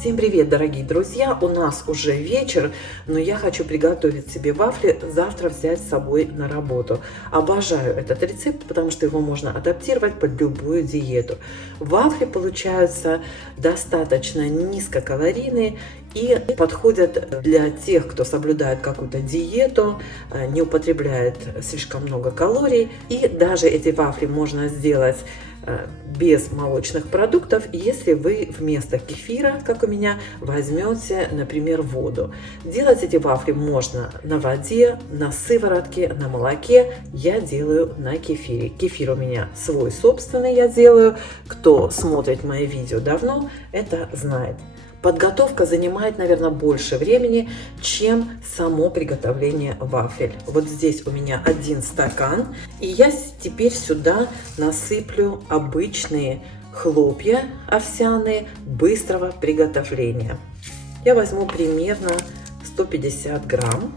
Всем привет, дорогие друзья! У нас уже вечер, но я хочу приготовить себе вафли, завтра взять с собой на работу. Обожаю этот рецепт, потому что его можно адаптировать под любую диету. Вафли получаются достаточно низкокалорийные и подходят для тех, кто соблюдает какую-то диету, не употребляет слишком много калорий. И даже эти вафли можно сделать без молочных продуктов, если вы вместо кефира, как у меня, возьмете, например, воду. Делать эти вафли можно на воде, на сыворотке, на молоке. Я делаю на кефире. Кефир у меня свой собственный, я делаю. Кто смотрит мои видео давно, это знает. Подготовка занимает, наверное, больше времени, чем само приготовление вафель. Вот здесь у меня 1 стакан, и я теперь сюда насыплю обычные хлопья овсяные быстрого приготовления. Я возьму примерно 150 грамм.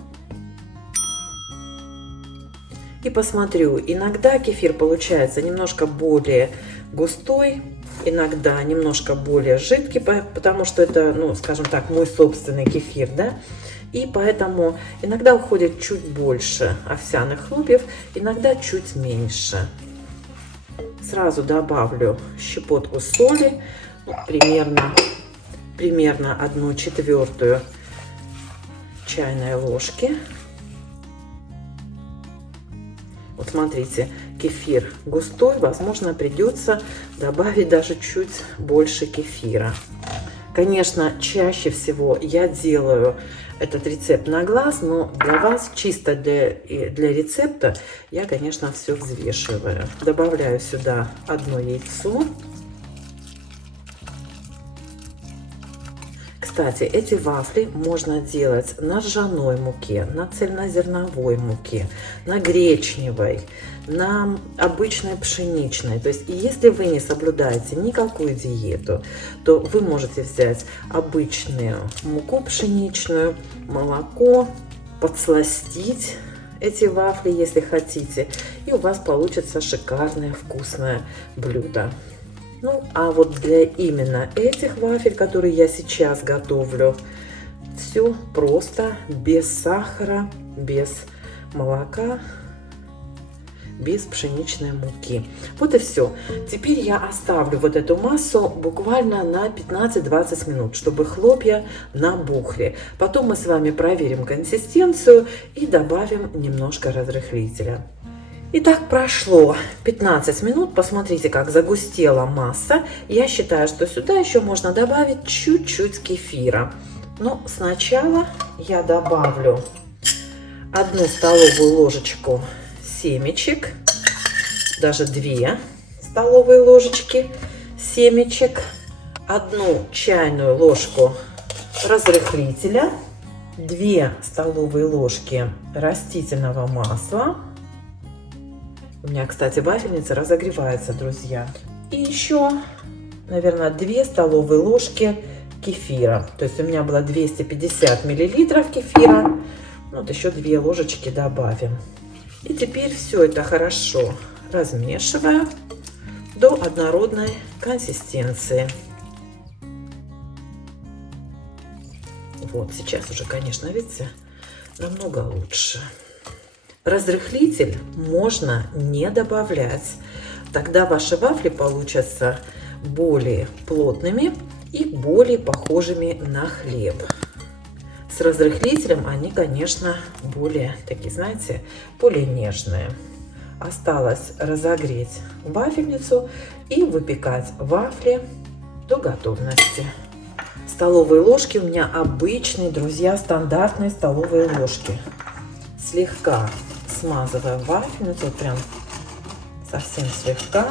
И посмотрю, иногда кефир получается немножко более густой, иногда немножко более жидкий, потому что это, ну, скажем так, мой собственный кефир, да, и поэтому иногда уходит чуть больше овсяных хлопьев, иногда чуть меньше. Сразу добавлю щепотку соли, ну, примерно 1/4 чайной ложки. Вот смотрите, кефир густой, возможно, придется добавить даже чуть больше кефира. Конечно, чаще всего я делаю этот рецепт на глаз, но для вас, чисто для рецепта, я, конечно, все взвешиваю. Добавляю сюда 1 яйцо. Кстати, эти вафли можно делать на ржаной муке, на цельнозерновой муке, на гречневой, на обычной пшеничной. То есть, если вы не соблюдаете никакую диету, то вы можете взять обычную муку пшеничную, молоко, подсластить эти вафли, если хотите, и у вас получится шикарное вкусное блюдо. Ну, а вот для именно этих вафель, которые я сейчас готовлю, все просто, без сахара, без молока, без пшеничной муки. Вот и все. Теперь я оставлю вот эту массу буквально на 15-20 минут, чтобы хлопья набухли. Потом мы с вами проверим консистенцию и добавим немножко разрыхлителя. Итак, прошло 15 минут. Посмотрите, как загустела масса. Я считаю, что сюда еще можно добавить чуть-чуть кефира. Но сначала я добавлю 1 столовую ложечку семечек, даже 2 столовые ложечки семечек, 1 чайную ложку разрыхлителя, 2 столовые ложки растительного масла. У меня, кстати, вафельница разогревается, друзья. И еще, наверное, 2 столовые ложки кефира. То есть у меня было 250 миллилитров кефира. Вот еще 2 ложечки добавим. И теперь все это хорошо размешиваю до однородной консистенции. Вот сейчас уже, конечно, видите, намного лучше. Разрыхлитель можно не добавлять, тогда ваши вафли получатся более плотными и более похожими на хлеб. С разрыхлителем они, конечно, более такие, знаете, более нежные. Осталось разогреть вафельницу и выпекать вафли до готовности. Столовые ложки у меня обычные, друзья, стандартные столовые ложки. Слегка смазываю вафельницу, вот прям совсем слегка.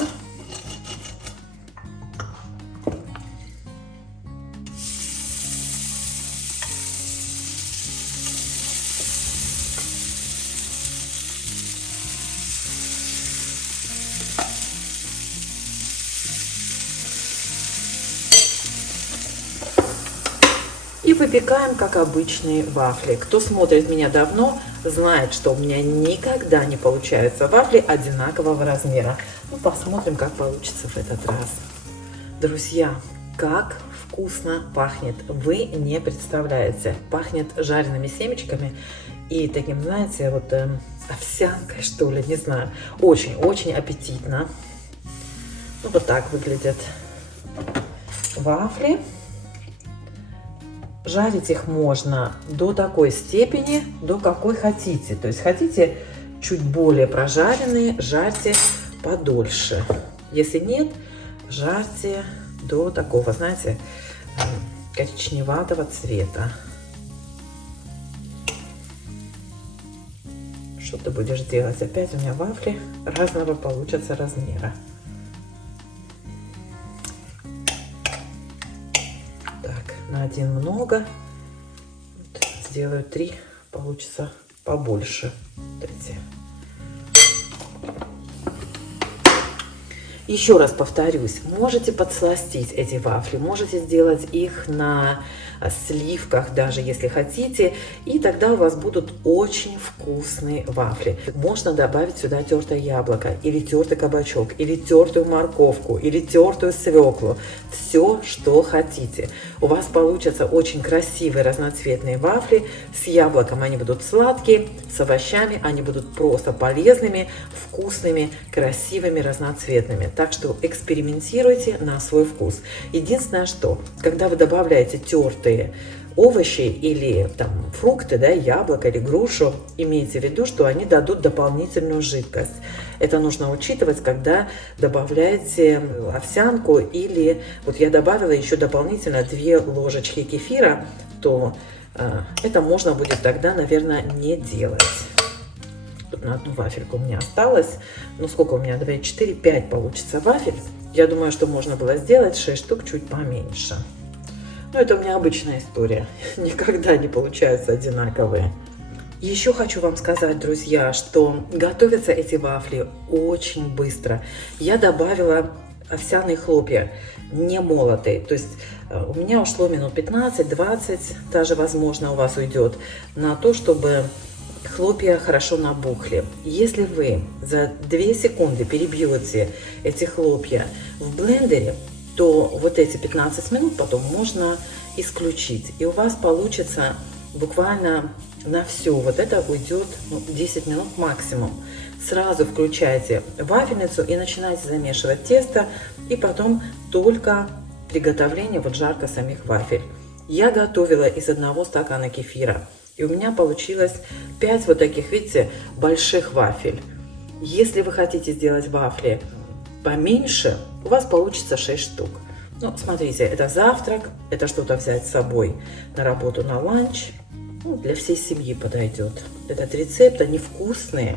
И выпекаем, как обычные вафли. Кто смотрит меня давно, знает, что у меня никогда не получаются вафли одинакового размера. Ну, посмотрим, как получится в этот раз. Друзья, как вкусно пахнет. Вы не представляете. Пахнет жареными семечками и таким, знаете, вот овсянкой, что ли, не знаю. Очень-очень аппетитно. Ну, вот так выглядят вафли. Жарить их можно до такой степени, до какой хотите. То есть хотите чуть более прожаренные, жарьте подольше. Если нет, жарьте до такого, знаете, коричневатого цвета. Что ты будешь делать? Опять у меня вафли разного получатся размера. Так, на один много. Вот, сделаю 3, получится побольше. Вот эти. Еще раз повторюсь, можете подсластить эти вафли, можете сделать их на сливках, даже если хотите, и тогда у вас будут очень вкусные вафли. Можно добавить сюда тертое яблоко, или тертый кабачок, или тертую морковку, или тертую свеклу, все, что хотите. У вас получатся очень красивые разноцветные вафли, с яблоком они будут сладкие, с овощами они будут просто полезными, вкусными, красивыми, разноцветными. Так что экспериментируйте на свой вкус. Единственное, что, когда вы добавляете тертые овощи или там фрукты, да, яблоко или грушу, имейте в виду, что они дадут дополнительную жидкость. Это нужно учитывать, когда добавляете овсянку, или вот я добавила еще дополнительно 2 ложечки кефира, то это можно будет тогда, наверное, не делать. Тут на одну вафельку у меня осталось. Ну, сколько у меня? 2, 4, 5 получится вафель. Я думаю, что можно было сделать 6 штук чуть поменьше. Но это у меня обычная история. Никогда не получаются одинаковые. Еще хочу вам сказать, друзья, что готовятся эти вафли очень быстро. Я добавила овсяные хлопья, не молотые. То есть у меня ушло минут 15-20, даже, возможно, у вас уйдет, на то, чтобы хлопья хорошо набухли. Если вы за 2 секунды перебьете эти хлопья в блендере, то вот эти 15 минут потом можно исключить. И у вас получится буквально на все вот это уйдет 10 минут максимум. Сразу включайте вафельницу и начинайте замешивать тесто. И потом только приготовление вот жарко самих вафель. Я готовила из 1 стакана кефира. И у меня получилось 5 вот таких, видите, больших вафель. Если вы хотите сделать вафли поменьше, у вас получится 6 штук. Ну, смотрите, это завтрак, это что-то взять с собой на работу, на ланч. Ну, для всей семьи подойдет. Этот рецепт, они вкусные,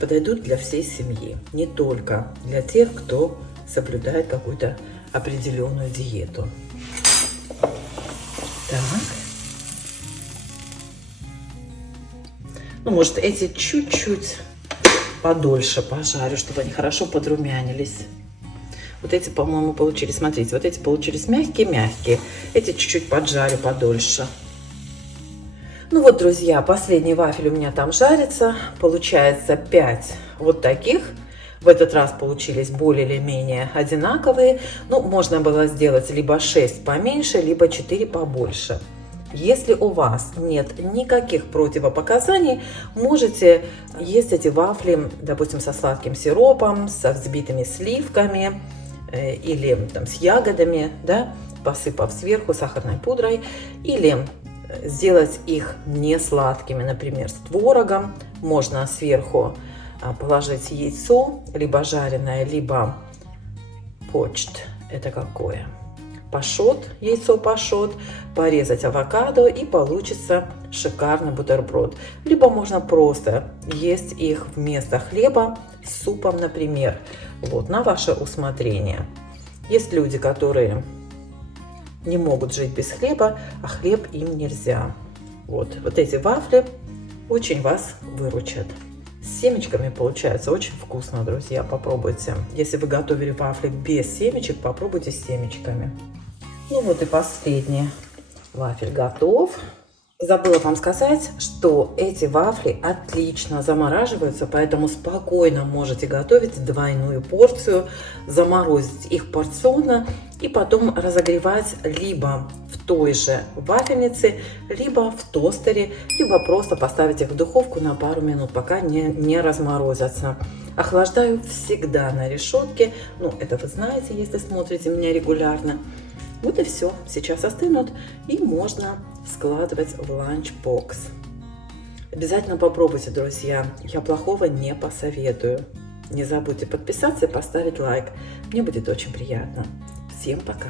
подойдут для всей семьи. Не только для тех, кто соблюдает какую-то определенную диету. Так. Ну, может, эти чуть-чуть подольше пожарю, чтобы они хорошо подрумянились. Вот эти, по-моему, получились, смотрите, вот эти получились мягкие-мягкие. Эти чуть-чуть поджарю подольше. Ну вот, друзья, последний вафель у меня там жарится. Получается 5 вот таких. В этот раз получились более или менее одинаковые. Ну, можно было сделать либо 6 поменьше, либо 4 побольше. Если у вас нет никаких противопоказаний, можете есть эти вафли, допустим, со сладким сиропом, со взбитыми сливками или там с ягодами, да, посыпав сверху сахарной пудрой, или сделать их не сладкими, например, с творогом. Можно сверху положить яйцо, либо жареное, либо почт. Это какое? Пашот, яйцо пашот, порезать авокадо, и получится шикарный бутерброд. Либо можно просто есть их вместо хлеба с супом, например. Вот, на ваше усмотрение. Есть люди, которые не могут жить без хлеба, а хлеб им нельзя. Вот эти вафли очень вас выручат. С семечками получается очень вкусно, друзья, попробуйте. Если вы готовили вафли без семечек, попробуйте с семечками. Ну вот и последний вафель готов. Забыла вам сказать, что эти вафли отлично замораживаются, поэтому спокойно можете готовить двойную порцию, заморозить их порционно и потом разогревать либо в той же вафельнице, либо в тостере, либо просто поставить их в духовку на пару минут, пока не разморозятся. Охлаждаю всегда на решетке, ну это вы знаете, если смотрите меня регулярно. Вот и все, сейчас остынут и можно складывать в ланчбокс. Обязательно попробуйте, друзья, я плохого не посоветую. Не забудьте подписаться и поставить лайк, мне будет очень приятно. Всем пока!